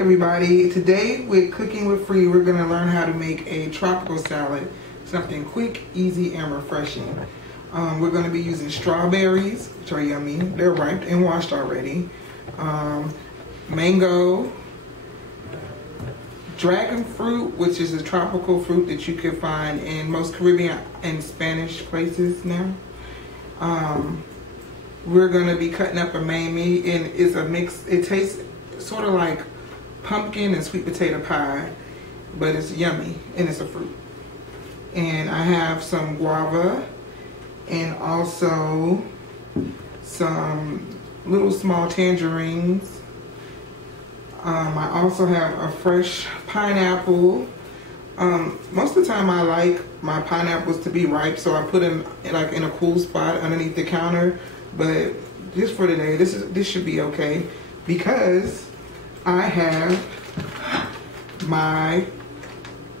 everybody. Today with Cooking with Free, we're going to learn how to make a tropical salad. Something quick, easy, and refreshing. We're going to be using strawberries, which are yummy. They're ripe and washed already. Mango. Dragon fruit, which is a tropical fruit that you can find in most Caribbean and Spanish places now. We're going to be cutting up a mamey, and it's a mix. It tastes sort of like pumpkin and sweet potato pie, but it's yummy and it's a fruit. And I have some guava and also some little small tangerines. I also have a fresh pineapple. Most of the time I like my pineapples to be ripe, so I put them like in a cool spot underneath the counter. But just for today, this should be okay because I have my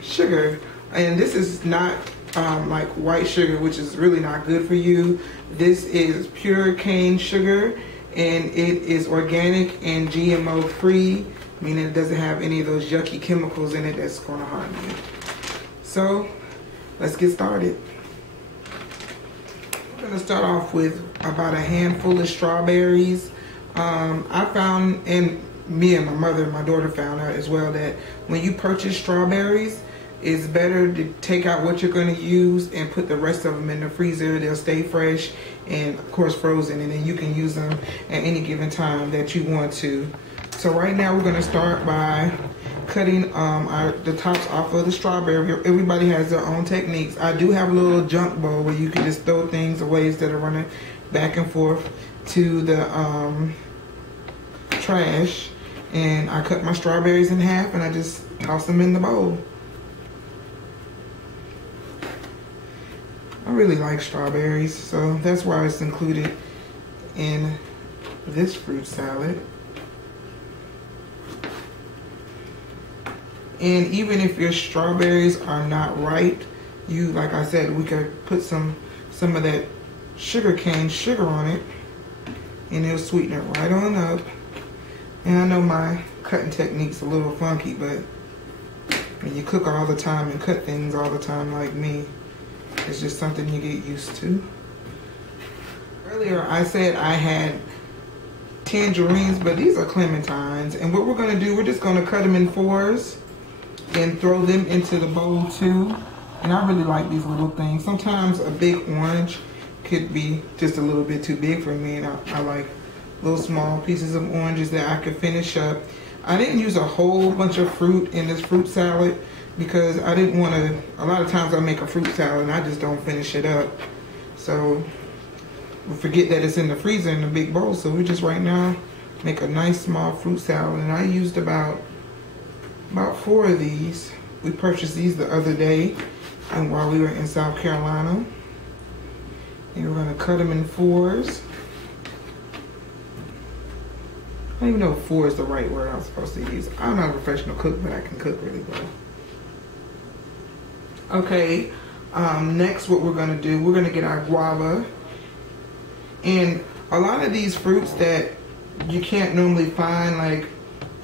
sugar, and this is not like white sugar, which is really not good for you. This is pure cane sugar, and it is organic and GMO free, meaning it doesn't have any of those yucky chemicals in it that's going to harm you. So let's get started. I'm going to start off with about a handful of strawberries. I found, and me and my mother and my daughter found out as well, that when you purchase strawberries, it's better to take out what you're going to use and put the rest of them in the freezer. They'll stay fresh and of course frozen, and then you can use them at any given time that you want to. So right now we're going to start by cutting the tops off of the strawberry. Everybody has their own techniques. I do have a little junk bowl where you can just throw things away instead of running back and forth to the trash. And I cut my strawberries in half and I just toss them in the bowl. I really like strawberries, so that's why it's included in this fruit salad. And even if your strawberries are not ripe, you, like I said, we could put some of that sugar cane sugar on it, and it'll sweeten it right on up. And I know my cutting technique's a little funky, but when you cook all the time and cut things all the time like me, it's just something you get used to. Earlier I said I had tangerines, but these are clementines. And what we're going to do, we're just going to cut them in fours and throw them into the bowl too. And I really like these little things. Sometimes a big orange could be just a little bit too big for me, and I like little small pieces of oranges that I could finish up. I didn't use a whole bunch of fruit in this fruit salad because I didn't want to. A lot of times I make a fruit salad and I just don't finish it up. So we forget that it's in the freezer in a big bowl. So we just right now make a nice small fruit salad, and I used about 4 of these. We purchased these the other day and while we were in South Carolina. And we're going to cut them in fours. I don't even know if 4 is the right word I'm supposed to use. I'm not a professional cook, but I can cook really well. Okay, next what we're going to do, we're going to get our guava. And a lot of these fruits that you can't normally find, like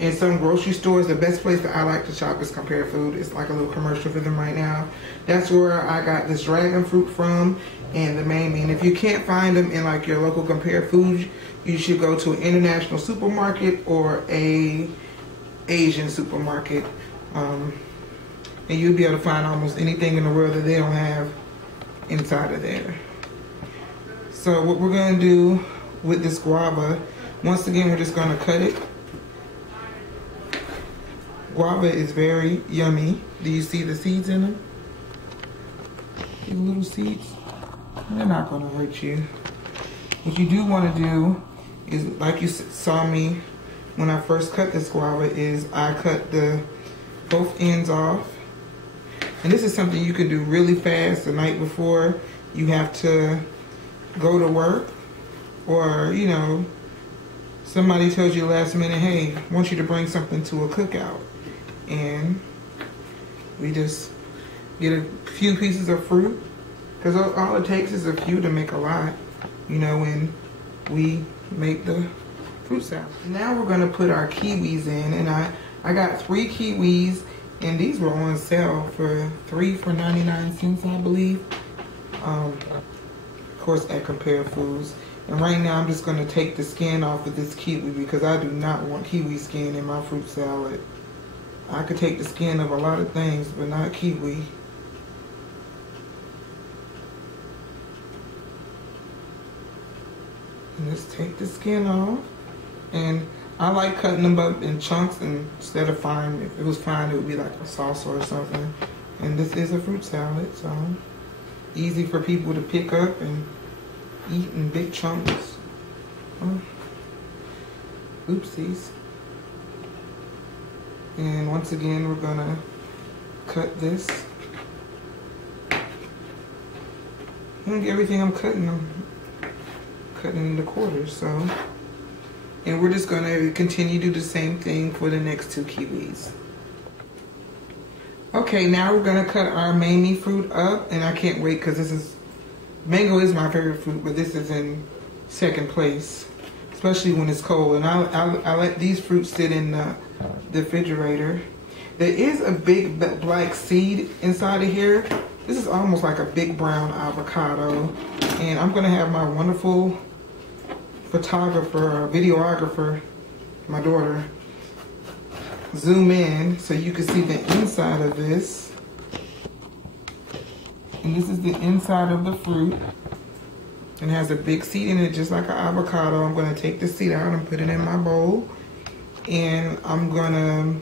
in some grocery stores, the best place that I like to shop is Compare Food. It's like a little commercial for them right now. That's where I got this dragon fruit from and the mamey. And if you can't find them in like your local Compare Food, you should go to an international supermarket or a Asian supermarket. And you'll be able to find almost anything in the world that they don't have inside of there. So what we're going to do with this guava, once again, we're just going to cut it. Guava is very yummy. Do you see the seeds in them? These little seeds? They're not going to hurt you. What you do want to do is, like you saw me when I first cut this guava, is I cut both ends off. And this is something you can do really fast the night before you have to go to work, or, you know, somebody tells you last minute, hey, I want you to bring something to a cookout. And we just get a few pieces of fruit, because all it takes is a few to make a lot, you know, when we make the fruit salad. Now we're going to put our kiwis in, and I got 3 kiwis, and these were on sale for 3 for 99 cents, I believe. Of course, at Compare Foods. And right now, I'm just going to take the skin off of this kiwi because I do not want kiwi skin in my fruit salad. I could take the skin of a lot of things, but not kiwi. And just take the skin off. And I like cutting them up in chunks instead of fine. If it was fine, it would be like a salsa or something. And this is a fruit salad, so easy for people to pick up and eat in big chunks. Oh. Oopsies. And once again, we're gonna cut this. And everything I'm cutting into quarters, so. And we're just gonna continue to do the same thing for the next 2 kiwis. Okay, now we're gonna cut our mamey fruit up, and I can't wait because mango is my favorite fruit, but this is in second place, especially when it's cold. And I let these fruits sit in the refrigerator. There is a big black seed inside of here. This is almost like a big brown avocado. And I'm gonna have my wonderful photographer or videographer, my daughter, zoom in so you can see the inside of this. And this is the inside of the fruit. And it has a big seed in it, just like an avocado. I'm gonna take the seed out and put it in my bowl. And I'm gonna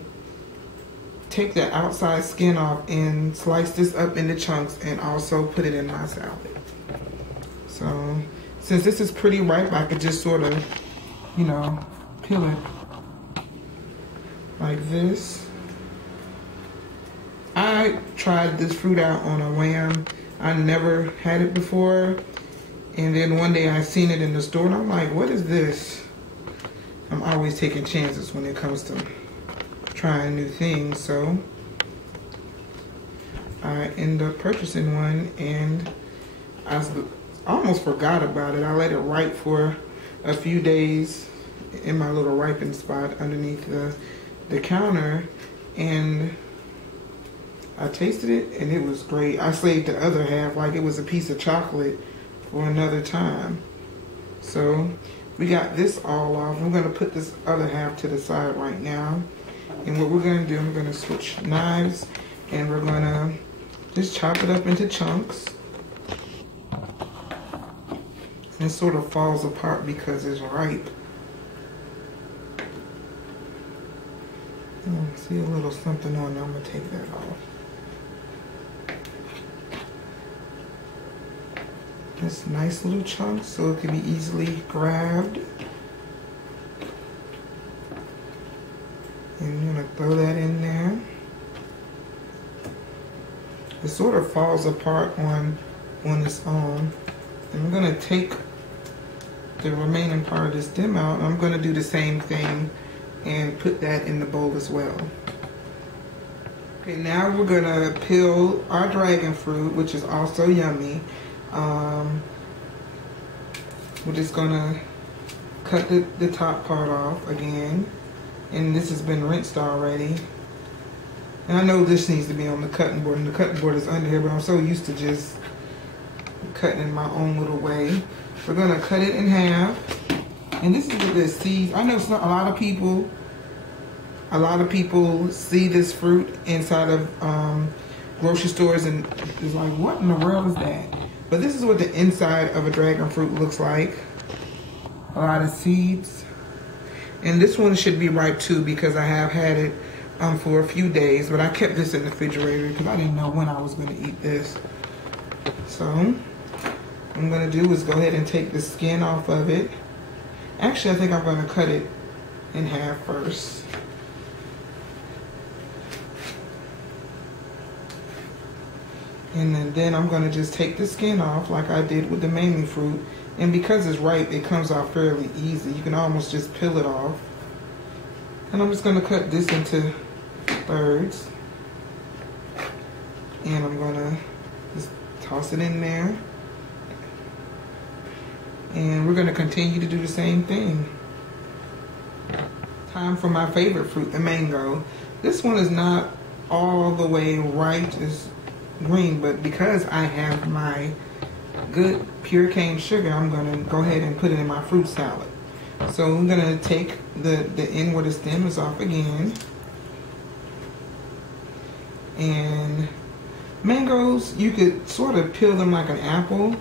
take the outside skin off and slice this up into chunks and also put it in my salad. So, since this is pretty ripe, I could just sort of, you know, peel it like this. I tried this fruit out on a whim. I never had it before. And then one day I seen it in the store and I'm like, what is this? I'm always taking chances when it comes to trying new things. So I end up purchasing one and I almost forgot about it. I let it ripe for a few days in my little ripening spot underneath the counter, and I tasted it and it was great. I saved the other half like it was a piece of chocolate for another time. So we got this all off. We're gonna put this other half to the side right now. And what we're gonna do, we're gonna switch knives and we're gonna just chop it up into chunks. And it sort of falls apart because it's ripe. See a little something on there, I'm gonna take that off. Just nice little chunks so it can be easily grabbed. And I'm gonna throw that in there. It sort of falls apart on its own. And I'm gonna take the remaining part of this stem out, and I'm gonna do the same thing and put that in the bowl as well. Okay, now we're gonna peel our dragon fruit, which is also yummy. We're just gonna cut the top part off again. And this has been rinsed already. And I know this needs to be on the cutting board, and the cutting board is under here, but I'm so used to just cutting in my own little way. We're gonna cut it in half. And this is with the seeds. I know a lot of people see this fruit inside of grocery stores and is like, what in the world is that? But this is what the inside of a dragon fruit looks like. A lot of seeds. And this one should be ripe too because I have had it for a few days, but I kept this in the refrigerator because I didn't know when I was going to eat this. So what I'm going to do is go ahead and take the skin off of it. Actually, I think I'm going to cut it in half first. And then I'm going to just take the skin off like I did with the mamey fruit. And because it's ripe, it comes off fairly easy. You can almost just peel it off. And I'm just going to cut this into thirds. And I'm going to just toss it in there. And we're going to continue to do the same thing. Time for my favorite fruit, the mango. This one is not all the way ripe, it's green, but because I have my good pure cane sugar, I'm gonna go ahead and put it in my fruit salad. So I'm gonna take the end where the stem is off again. And mangoes, you could sort of peel them like an apple.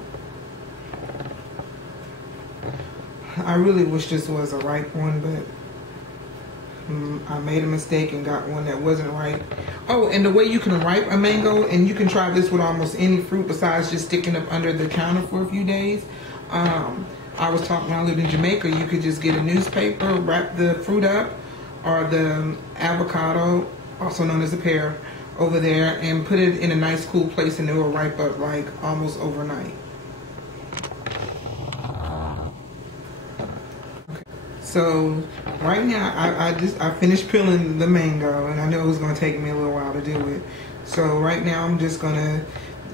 I really wish this was a ripe one, but I made a mistake and got one that wasn't ripe. Oh, and the way you can ripe a mango, and you can try this with almost any fruit besides just sticking up under the counter for a few days. I was taught when I lived in Jamaica, you could just get a newspaper, wrap the fruit up, or the avocado, also known as a pear, over there, and put it in a nice cool place, and it will ripe up like almost overnight. Okay. So right now I finished peeling the mango, and I know it was going to take me a little while to do it. So right now I'm just gonna.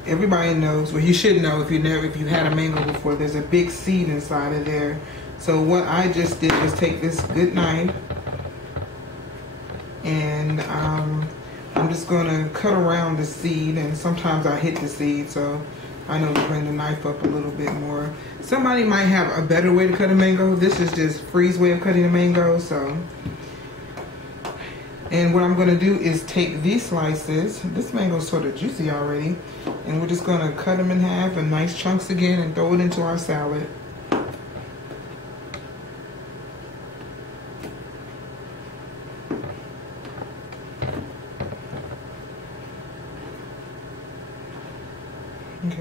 Everybody knows, well, you should know if you had a mango before, there's a big seed inside of there. So what I just did was take this good knife, and I'm just gonna cut around the seed, and sometimes I hit the seed, so I know to bring the knife up a little bit more. Somebody might have a better way to cut a mango. This is just Free's way of cutting a mango, so. And what I'm gonna do is take these slices. This mango's sort of juicy already, and we're just gonna cut them in half in nice chunks again and throw it into our salad.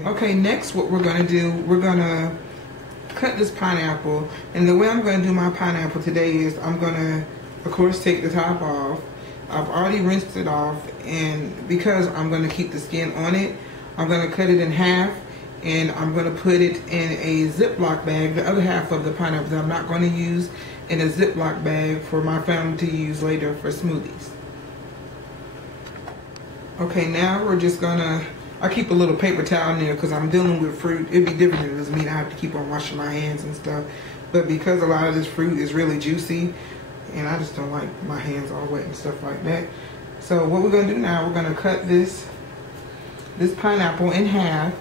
Okay, next what we're gonna do, we're gonna cut this pineapple. And the way I'm gonna do my pineapple today is I'm gonna, of course, take the top off. I've already rinsed it off, and because I'm going to keep the skin on it, I'm going to cut it in half, and I'm going to put it in a Ziploc bag, the other half of the pineapple that I'm not going to use, in a Ziploc bag for my family to use later for smoothies. Okay, now we're just going to, I keep a little paper towel in there because I'm dealing with fruit. It'd be different if it was me, I have to keep on washing my hands and stuff. But because a lot of this fruit is really juicy, and I just don't like my hands all wet and stuff like that. So what we're going to do now, we're going to cut this pineapple in half.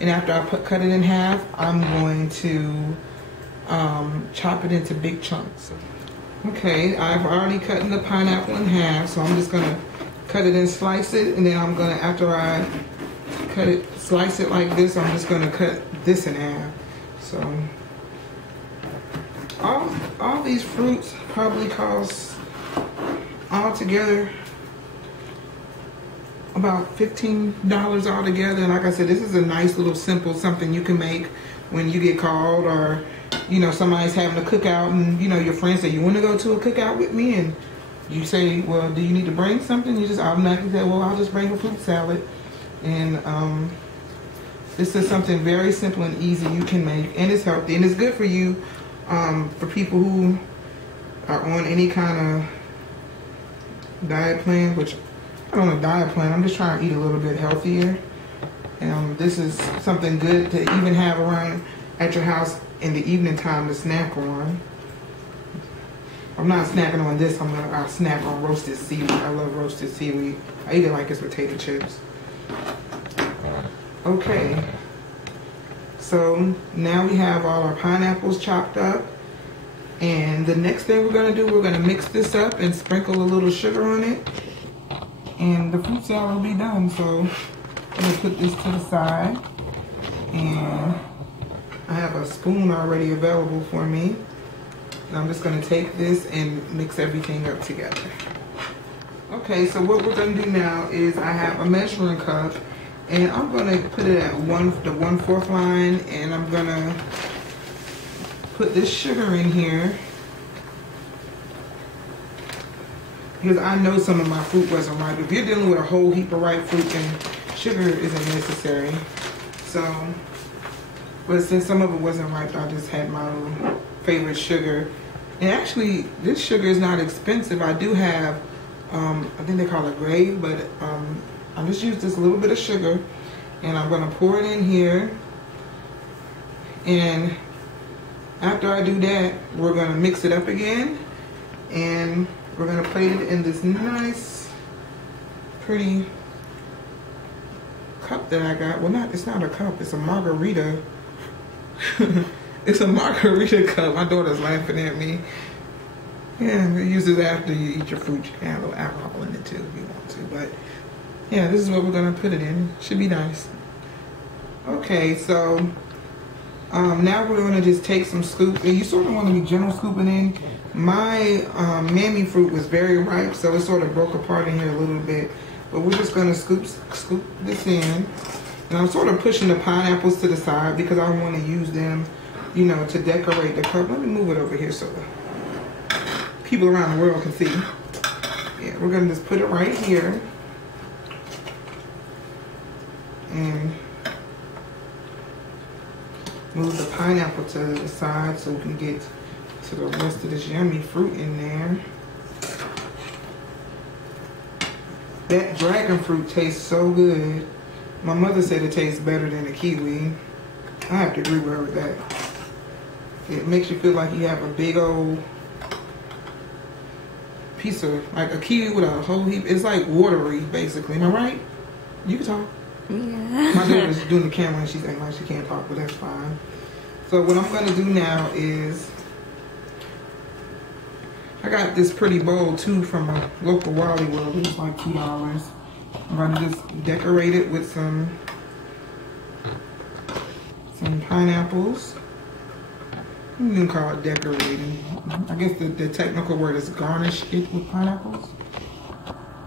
And after I cut it in half, I'm going to chop it into big chunks. Okay, I've already cut the pineapple in half, so I'm just going to cut it and slice it. And then I'm going to, after I cut it, slice it like this, I'm just going to cut this in half. So all these fruits probably cost altogether about $15 altogether. And like I said, this is a nice little simple something you can make when you get called, or you know, somebody's having a cookout, and you know, your friends say, you want to go to a cookout with me, and you say, well, do you need to bring something? You just automatically say, well, I'll just bring a fruit salad. And this is something very simple and easy you can make, and it's healthy, and it's good for you. For people who are on any kind of diet plan, which I'm on a diet plan, I'm just trying to eat a little bit healthier. And this is something good to even have around at your house in the evening time to snack on. I'm not snacking on this, I'll snack on roasted seaweed. I love roasted seaweed. I eat it like it's potato chips. Okay. So now we have all our pineapples chopped up, and the next thing we're going to do, we're going to mix this up and sprinkle a little sugar on it, and the fruit salad will be done. So I'm going to put this to the side, and I have a spoon already available for me. And I'm just going to take this and mix everything up together. Okay, so what we're going to do now is I have a measuring cup, and I'm going to put it at the 1/4 line, and I'm going to put this sugar in here because I know some of my fruit wasn't ripe. If you're dealing with a whole heap of ripe fruit, then sugar isn't necessary. So, but since some of it wasn't ripe, I just had my little favorite sugar. And actually, this sugar is not expensive. I do have, I think they call it Grave, but I just use this little bit of sugar, and I'm going to pour it in here. And after I do that, we're going to mix it up again, And we're gonna plate it in this nice, pretty cup that I got. Well, it's not a cup, it's a margarita. It's a margarita cup. My daughter's laughing at me. Yeah, we use it after you eat your fruit. You can add a little alcohol in it too if you want to. But yeah, this is what we're gonna put it in. Should be nice. Okay, so now we're gonna just take some scoops. And you sort of want to be gentle scooping in. My mammy fruit was very ripe, so it sort of broke apart in here a little bit. But we're just gonna scoop this in. And I'm sort of pushing the pineapples to the side because I want to use them, you know, to decorate the cup. Let me move it over here so the people around the world can see. Yeah, we're gonna just put it right here. And move the pineapple to the side so we can get to the rest of this yummy fruit in there. That dragon fruit tastes so good. My mother said it tastes better than a kiwi. I have to agree with her with that. It makes you feel like you have a big old piece of, like a kiwi with a whole heap. It's like watery, basically. Am I right? You can talk. Yeah. My daughter's doing the camera and she's acting like she can't talk, but that's fine. So what I'm going to do now is, I got this pretty bowl too from a local Wally World. It was like $2. I'm going to just decorate it with some pineapples. You can call it decorating. I guess the technical word is garnish it with pineapples.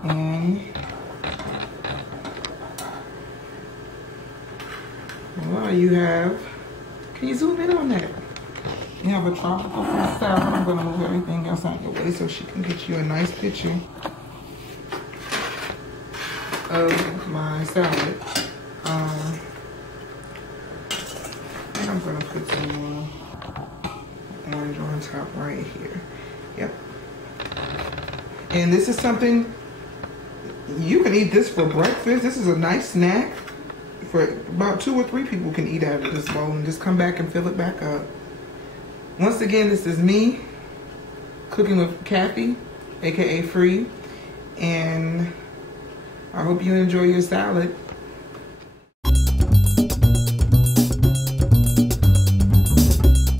And voila, you have, can you zoom in on that? You have a tropical fruit salad. I'm going to move everything else out of the way so she can get you a nice picture of my salad. And I'm going to put some orange on top right here. Yep. And this is something, you can eat this for breakfast. This is a nice snack. For about 2 or 3 people can eat out of this bowl and just come back and fill it back up. Once again, this is me cooking with Kathy, aka Free, and I hope you enjoy your salad.